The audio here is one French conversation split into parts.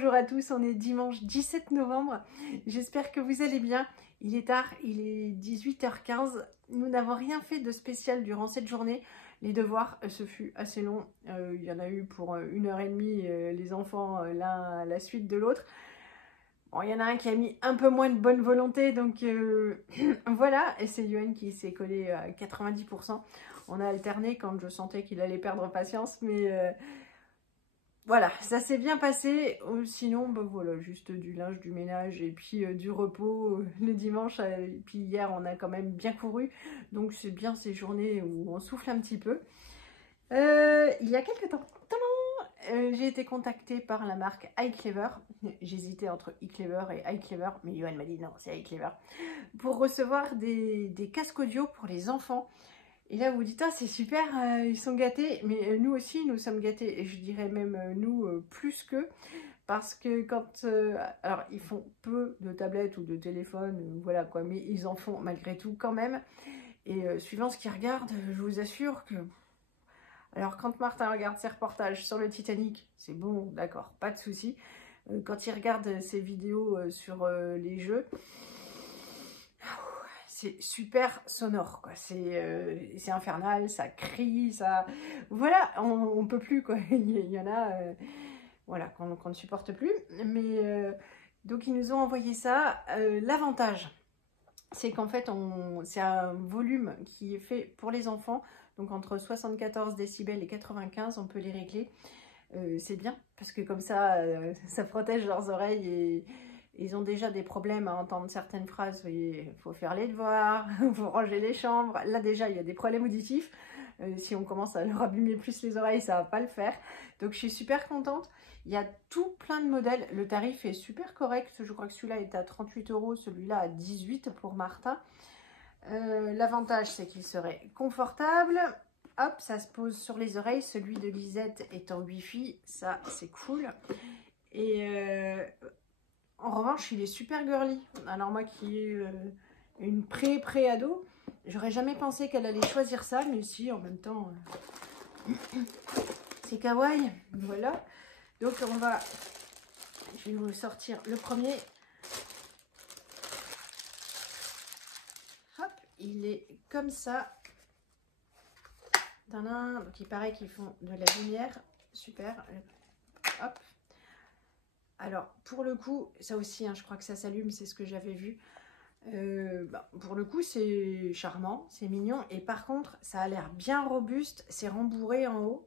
bonjour à tous, on est dimanche 17 novembre, j'espère que vous allez bien. Il est tard, il est 18h15, nous n'avons rien fait de spécial durant cette journée. Les devoirs, ce fut assez long, il y en a eu pour 1h30, les enfants l'un à la suite de l'autre. Bon, il y en a un qui a mis un peu moins de bonne volonté, donc voilà, et c'est Yoann qui s'est collé à 90%. On a alterné quand je sentais qu'il allait perdre patience, mais voilà, ça s'est bien passé. Sinon, bah voilà, juste du linge, du ménage et puis du repos le dimanche. Et puis hier, on a quand même bien couru, donc c'est bien ces journées où on souffle un petit peu. Il y a quelques temps, j'ai été contactée par la marque iClever. J'hésitais entre iClever et iClever, mais Yoann m'a dit non, c'est iClever. Pour recevoir des casques audio pour les enfants. Et là, vous vous dites, ah, c'est super, ils sont gâtés. Mais nous aussi, nous sommes gâtés. Et je dirais même nous, plus qu'eux. Parce que quand... alors, ils font peu de tablettes ou de téléphones, voilà quoi. Mais ils en font malgré tout quand même. Et suivant ce qu'ils regardent, je vous assure que... Alors, quand Martin regarde ses reportages sur le Titanic, c'est bon, d'accord, pas de souci. Quand il regarde ses vidéos sur les jeux, c'est super sonore, quoi. C'est infernal, ça crie, ça... Voilà, on peut plus, quoi. Il y en a, voilà, qu'on ne supporte plus. Mais, donc, ils nous ont envoyé ça. L'avantage, c'est qu'en fait, c'est un volume qui est fait pour les enfants. Donc, entre 74 décibels et 95, on peut les régler. C'est bien, parce que comme ça, ça protège leurs oreilles et... Ils ont déjà des problèmes à entendre certaines phrases. Il faut faire les devoirs, il faut ranger les chambres. Là déjà, il y a des problèmes auditifs. Si on commence à leur abîmer plus les oreilles, ça ne va pas le faire. Donc je suis super contente. Il y a tout plein de modèles. Le tarif est super correct. Je crois que celui-là est à 38 €, celui-là à 18 pour Martin. L'avantage, c'est qu'il serait confortable. Hop, ça se pose sur les oreilles. Celui de Lisette est en Wi-Fi. Ça, c'est cool. Et... en revanche, il est super girly. Alors moi qui ai une pré-ado, j'aurais jamais pensé qu'elle allait choisir ça, mais si, en même temps, c'est kawaii. Voilà. Donc je vais vous sortir le premier. Hop, il est comme ça. Donc il paraît qu'ils font de la lumière. Super. Hop. Alors, pour le coup, ça aussi, hein, je crois que ça s'allume, c'est ce que j'avais vu. Pour le coup, c'est charmant, c'est mignon. Et par contre, ça a l'air bien robuste. C'est rembourré en haut.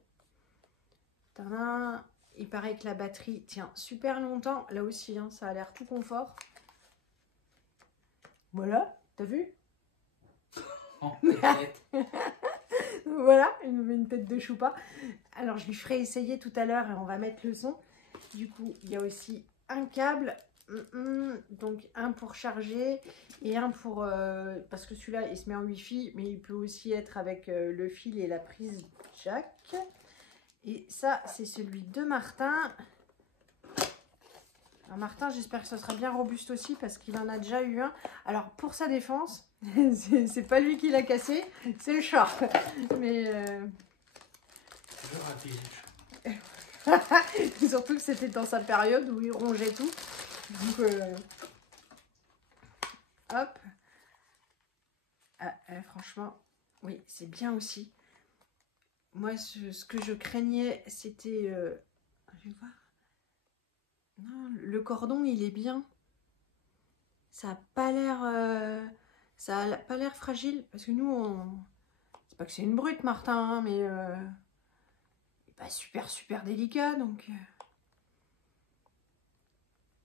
Tadam. Il paraît que la batterie tient super longtemps. Là aussi, hein, ça a l'air tout confort. Voilà, t'as vu? Voilà, il me met une tête de choupa. Alors, je lui ferai essayer tout à l'heure et on va mettre le son. Du coup, il y a aussi un câble, donc un pour charger et un pour... parce que celui-là, il se met en Wi-Fi, mais il peut aussi être avec le fil et la prise jack. Et ça, c'est celui de Martin. Alors Martin, j'espère que ça sera bien robuste aussi parce qu'il en a déjà eu un. Alors, pour sa défense, c'est pas lui qui l'a cassé, c'est le chat. Mais... surtout que c'était dans sa période où il rongeait tout. Donc, hop. Franchement, oui, c'est bien aussi. Moi, ce que je craignais, c'était... je vais voir. Non, le cordon, il est bien. Ça a pas l'air... ça a pas l'air fragile. Parce que nous, c'est pas que c'est une brute, Martin, hein, mais... il est pas super délicat, donc...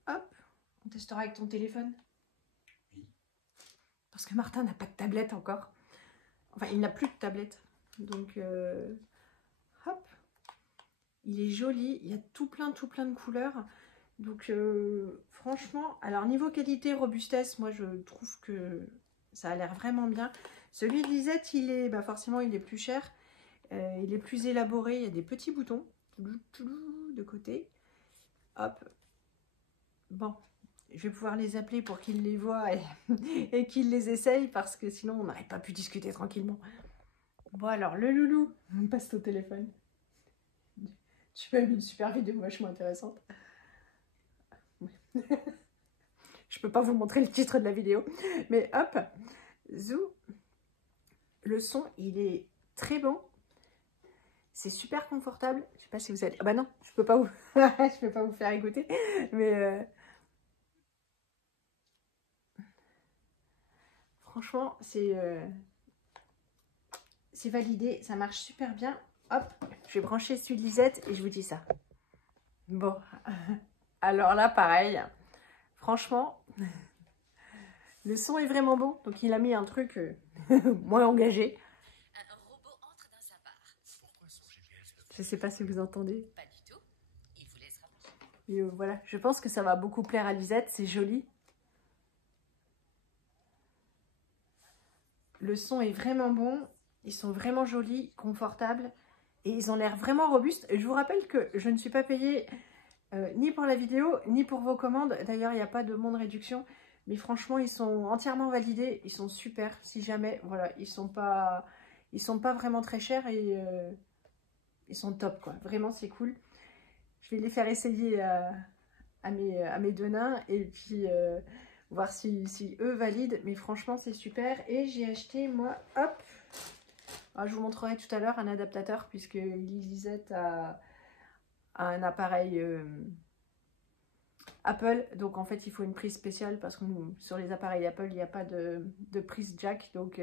Hop. On testera avec ton téléphone. Oui. Parce que Martin n'a pas de tablette encore. Enfin, il n'a plus de tablette. Donc, hop. Il est joli. Il y a tout plein de couleurs. Donc, franchement, alors niveau qualité, robustesse, moi, je trouve que ça a l'air vraiment bien. Celui de Lisette, il est, forcément, il est plus cher. Il est plus élaboré. Il y a des petits boutons de côté. Hop. Bon. Je vais pouvoir les appeler pour qu'ils les voient et qu'ils les essayent parce que sinon on n'aurait pas pu discuter tranquillement. Bon alors, le loulou, passe ton téléphone. Tu as vu une super vidéo vachement intéressante. Je peux pas vous montrer le titre de la vidéo. Mais hop, zou. Le son, il est très bon. C'est super confortable. Je sais pas si vous allez... Ah bah non, je peux pas vous, je peux pas vous faire écouter. Mais franchement, c'est validé. Ça marche super bien. Hop, je vais brancher celui de Lisette et je vous dis ça. Bon, alors là, pareil. Franchement, le son est vraiment bon. Donc, il a mis un truc moins engagé. Un robot entre dans sa barre. Je sais pas si vous entendez. Pas du tout. Il vous laisse rapprocher. Et voilà, je pense que ça va beaucoup plaire à Lisette. C'est joli. Le son est vraiment bon. Ils sont vraiment jolis, confortables. Et ils ont l'air vraiment robustes. Je vous rappelle que je ne suis pas payée ni pour la vidéo, ni pour vos commandes. D'ailleurs, il n'y a pas de bon de réduction. Mais franchement, ils sont entièrement validés. Ils sont super. Si jamais, voilà, ils sont pas vraiment très chers et ils sont top, quoi. Vraiment, c'est cool. Je vais les faire essayer à mes deux nains et puis voir si eux valident. Mais franchement, c'est super. Et j'ai acheté, moi, hop. Alors, je vous montrerai tout à l'heure un adaptateur puisque Lisette a un appareil Apple, donc en fait il faut une prise spéciale parce que sur les appareils Apple il n'y a pas de prise jack, donc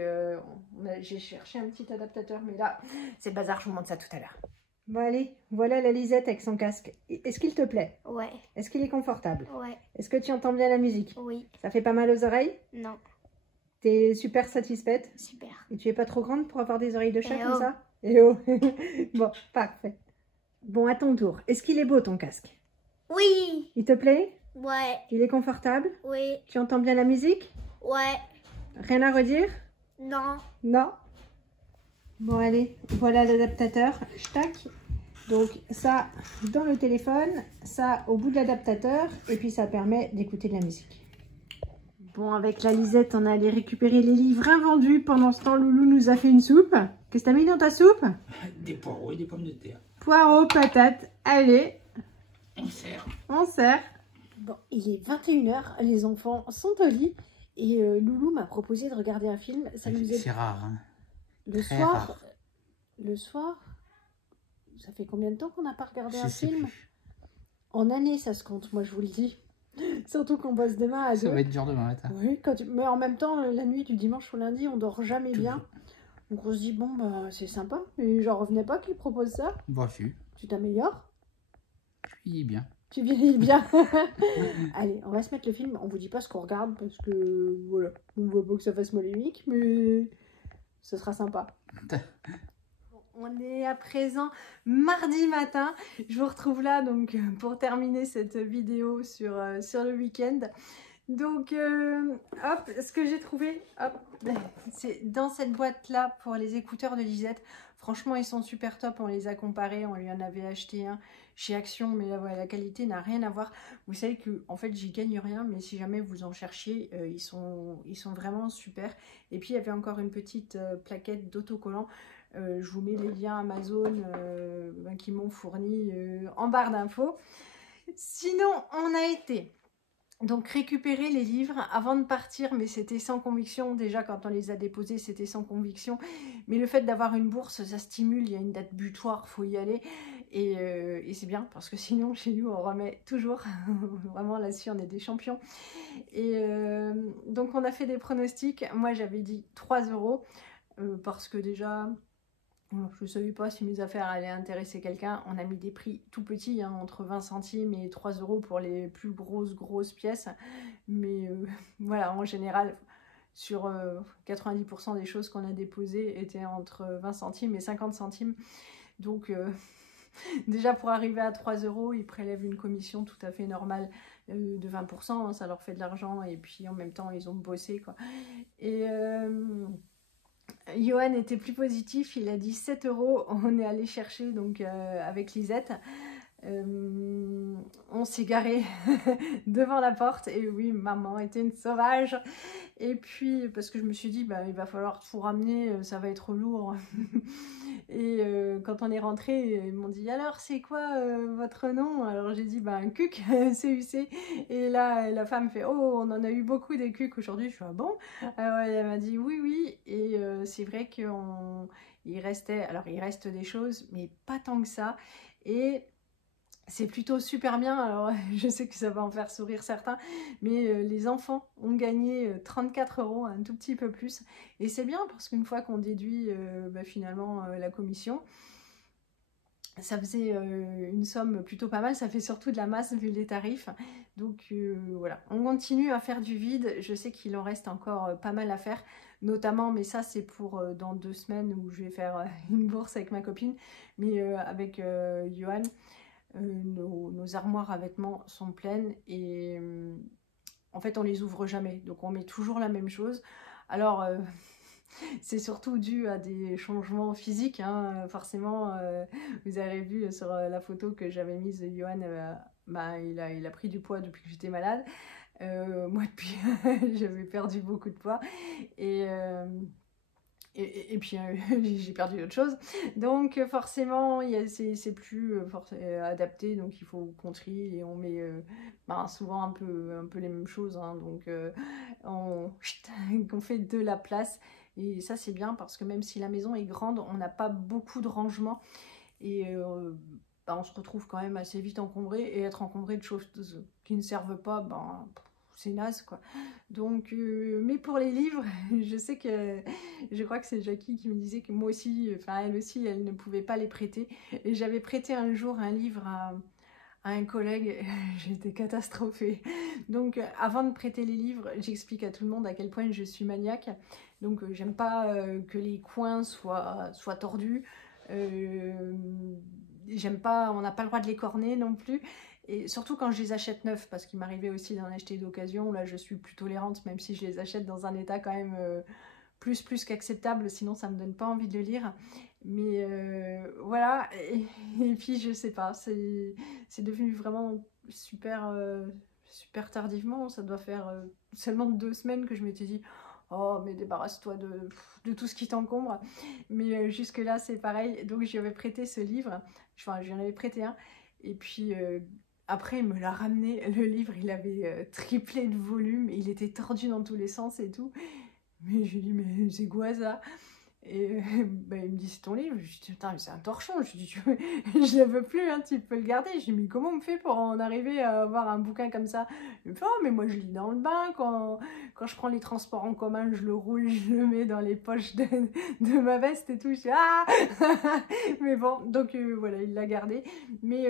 j'ai cherché un petit adaptateur, mais là c'est le bazar, je vous montre ça tout à l'heure. Bon allez, voilà la Lisette avec son casque. Est-ce qu'il te plaît? Ouais. Est-ce qu'il est confortable? Ouais. Est-ce que tu entends bien la musique? Oui. Ça fait pas mal aux oreilles? Non. T'es super satisfaite? Super. Et tu es pas trop grande pour avoir des oreilles de chat Eh comme oh. ça? Eh oh. Bon, parfait. Bon, à ton tour, est-ce qu'il est beau ton casque? Oui. Il te plaît? Ouais. Il est confortable? Oui. Tu entends bien la musique? Ouais. Rien à redire? Non. Non? Bon allez, voilà l'adaptateur. Tac. Donc ça dans le téléphone, ça au bout de l'adaptateur et puis ça permet d'écouter de la musique. Bon, avec la Lisette, on est allé récupérer les livres invendus. Pendant ce temps, Loulou nous a fait une soupe. Qu'est-ce que t'as mis dans ta soupe? Des poireaux et des pommes de terre. Poireaux, patates. Allez, On sert. on sert. Bon, il est 21 h, les enfants sont au lit et Loulou m'a proposé de regarder un film. Ça nous est... C'est rare. Hein. Le Très soir, rare. le soir, ça fait combien de temps qu'on n'a pas regardé un Je sais film? plus. En année, ça se compte, moi je vous le dis. Surtout qu'on bosse demain à Ça deux. va être dur demain matin. Oui, mais en même temps, la nuit du dimanche au lundi, on dort jamais bien. Donc on se dit, bon, bah, c'est sympa, mais j'en revenais pas qu'ils proposent ça. Bon, si. Tu t'améliores? Je suis bien. Tu vieillis bien. Allez, on va se mettre le film. On vous dit pas ce qu'on regarde parce que, voilà, on ne voit pas que ça fasse molémique, mais ce sera sympa. On est à présent mardi matin. Je vous retrouve là donc pour terminer cette vidéo sur le week-end. Donc, hop, ce que j'ai trouvé, hop, c'est dans cette boîte-là pour les écouteurs de Lisette. Franchement, ils sont super top. On les a comparés. On lui en avait acheté un chez Action, mais la qualité n'a rien à voir. Vous savez que en fait, j'y gagne rien, mais si jamais vous en cherchiez, ils sont vraiment super. Et puis, il y avait encore une petite plaquette d'autocollant. Je vous mets les liens Amazon qui m'ont fourni en barre d'infos. Sinon, on a été donc récupérer les livres avant de partir, mais c'était sans conviction. Déjà, quand on les a déposés, c'était sans conviction. Mais le fait d'avoir une bourse, ça stimule. Il y a une date butoir, faut y aller. Et c'est bien, parce que sinon, chez nous, on remet toujours. Vraiment, là-dessus, on est des champions. Et donc, on a fait des pronostics. Moi, j'avais dit 3 €, parce que déjà... je ne savais pas si mes affaires allaient intéresser quelqu'un. On a mis des prix tout petits, hein, entre 20 centimes et 3 € pour les plus grosses pièces. Mais voilà, en général, sur 90% des choses qu'on a déposées étaient entre 20 centimes et 50 centimes. Donc déjà pour arriver à 3 €, ils prélèvent une commission tout à fait normale de 20%. Hein, ça leur fait de l'argent et puis en même temps, ils ont bossé, quoi. Et... Johan était plus positif, il a dit 7 €. On est allé chercher donc avec Lisette. On s'est garé devant la porte et oui, maman était une sauvage. Et puis parce que je me suis dit, bah, il va falloir tout ramener, ça va être lourd. Et quand on est rentré, ils m'ont dit alors c'est quoi votre nom? Alors j'ai dit ben Cuc, CUC. Et là la femme fait oh on en a eu beaucoup des Cuc aujourd'hui. Je suis ah bon? Alors elle m'a dit oui oui. Et c'est vrai qu'il restait, alors il reste des choses mais pas tant que ça. Et c'est plutôt super bien, alors je sais que ça va en faire sourire certains, mais les enfants ont gagné 34 €, un tout petit peu plus. Et c'est bien parce qu'une fois qu'on déduit finalement la commission, ça faisait une somme plutôt pas mal, ça fait surtout de la masse vu les tarifs. Donc voilà, on continue à faire du vide, je sais qu'il en reste encore pas mal à faire, notamment, mais ça c'est pour dans 2 semaines où je vais faire une bourse avec ma copine, mais avec Johan. Nos armoires à vêtements sont pleines et en fait on les ouvre jamais, donc on met toujours la même chose. Alors c'est surtout dû à des changements physiques, hein. Forcément vous avez vu sur la photo que j'avais mise de Johan, il a pris du poids depuis que j'étais malade. Moi depuis j'avais perdu beaucoup de poids et puis j'ai perdu autre chose, donc forcément c'est plus adapté, donc il faut qu'on trie et on met souvent un peu les mêmes choses, hein, donc on fait de la place. Et ça c'est bien parce que même si la maison est grande, on n'a pas beaucoup de rangement et on se retrouve quand même assez vite encombré, et être encombré de choses qui ne servent pas, c'est naze quoi. Donc mais pour les livres, je crois que c'est Jackie qui me disait que moi aussi, enfin elle aussi, elle ne pouvait pas les prêter. Et j'avais prêté un jour un livre à un collègue, j'étais catastrophée. Donc avant de prêter les livres, j'explique à tout le monde à quel point je suis maniaque. Donc j'aime pas que les coins soient tordus. J'aime pas, on n'a pas le droit de les corner non plus. Et surtout quand je les achète neufs, parce qu'il m'arrivait aussi d'en acheter d'occasion. Là je suis plus tolérante, même si je les achète dans un état quand même plus qu'acceptable, sinon ça me donne pas envie de le lire. Mais voilà, et puis je sais pas, c'est devenu vraiment super, super tardivement. Ça doit faire seulement 2 semaines que je m'étais dit oh mais débarrasse-toi de tout ce qui t'encombre. Mais jusque là c'est pareil, donc j'y avais prêté ce livre, enfin j'en avais prêté un, et puis après il me l'a ramené, le livre il avait triplé de volume, il était tordu dans tous les sens et tout. Mais je lui dis mais c'est quoi ça? Et il me dit c'est ton livre. Je dis putain mais c'est un torchon. Je dis je le veux plus, hein, tu peux le garder. Je dis mais comment on me fait pour en arriver à avoir un bouquin comme ça? Il me fait oh mais moi je lis dans le bain, quand je prends les transports en commun, je le roule, je le mets dans les poches de ma veste et tout. Je dis ah mais bon, donc voilà, il l'a gardé. Mais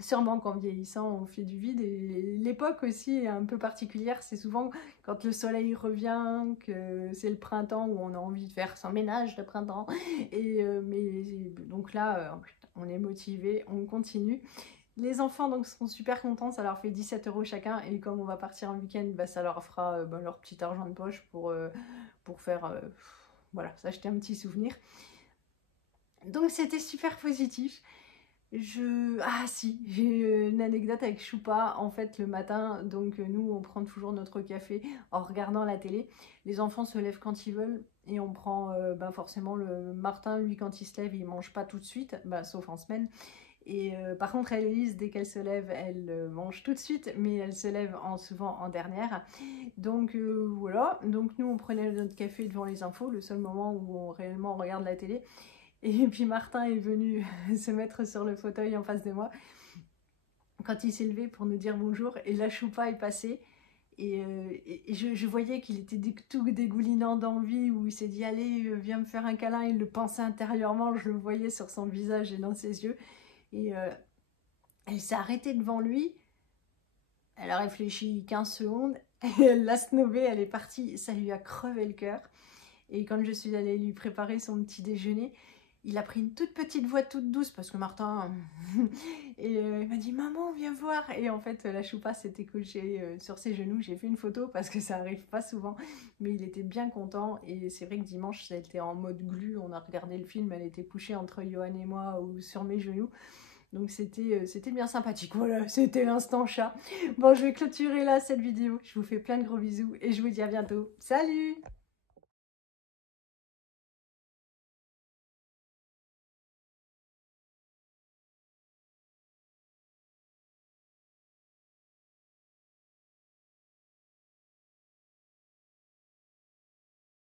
sûrement qu'en vieillissant, on fait du vide, et l'époque aussi est un peu particulière. C'est souvent quand le soleil revient, que c'est le printemps, où on a envie de faire son ménage de printemps. Et donc là, on est motivé, on continue. Les enfants donc sont super contents, ça leur fait 17 € chacun, et comme on va partir en week-end, ça leur fera leur petit argent de poche pour faire, voilà, s'acheter un petit souvenir. Donc c'était super positif. Ah si, j'ai une anecdote avec Choupa. En fait le matin, donc nous on prend toujours notre café en regardant la télé. Les enfants se lèvent quand ils veulent, et on prend forcément le Martin, lui quand il se lève il mange pas tout de suite, sauf en semaine. Et par contre Elise, dès qu'elle se lève, elle mange tout de suite, mais elle se lève souvent en dernière. Donc voilà, donc nous on prenait notre café devant les infos, le seul moment où on réellement regarde la télé. Et puis Martin est venu se mettre sur le fauteuil en face de moi quand il s'est levé pour nous dire bonjour, et la Choupa est passée. Et je voyais qu'il était tout dégoulinant d'envie, où il s'est dit allez viens me faire un câlin. Il le pensait intérieurement, je le voyais sur son visage et dans ses yeux. Et elle s'est arrêtée devant lui, elle a réfléchi 15 secondes, et elle l'a snobé, elle est partie. Ça lui a crevé le cœur. Et quand je suis allée lui préparer son petit déjeuner, il a pris une toute petite voix toute douce, parce que Martin... et il m'a dit « Maman, viens voir !» Et en fait, la Choupa s'était couchée sur ses genoux. J'ai fait une photo, parce que ça arrive pas souvent. Mais il était bien content. Et c'est vrai que dimanche, ça a été en mode glu. On a regardé le film, elle était couchée entre Johan et moi, ou sur mes genoux. Donc c'était bien sympathique. Voilà, c'était l'instant chat. Bon, je vais clôturer là cette vidéo. Je vous fais plein de gros bisous, et je vous dis à bientôt. Salut!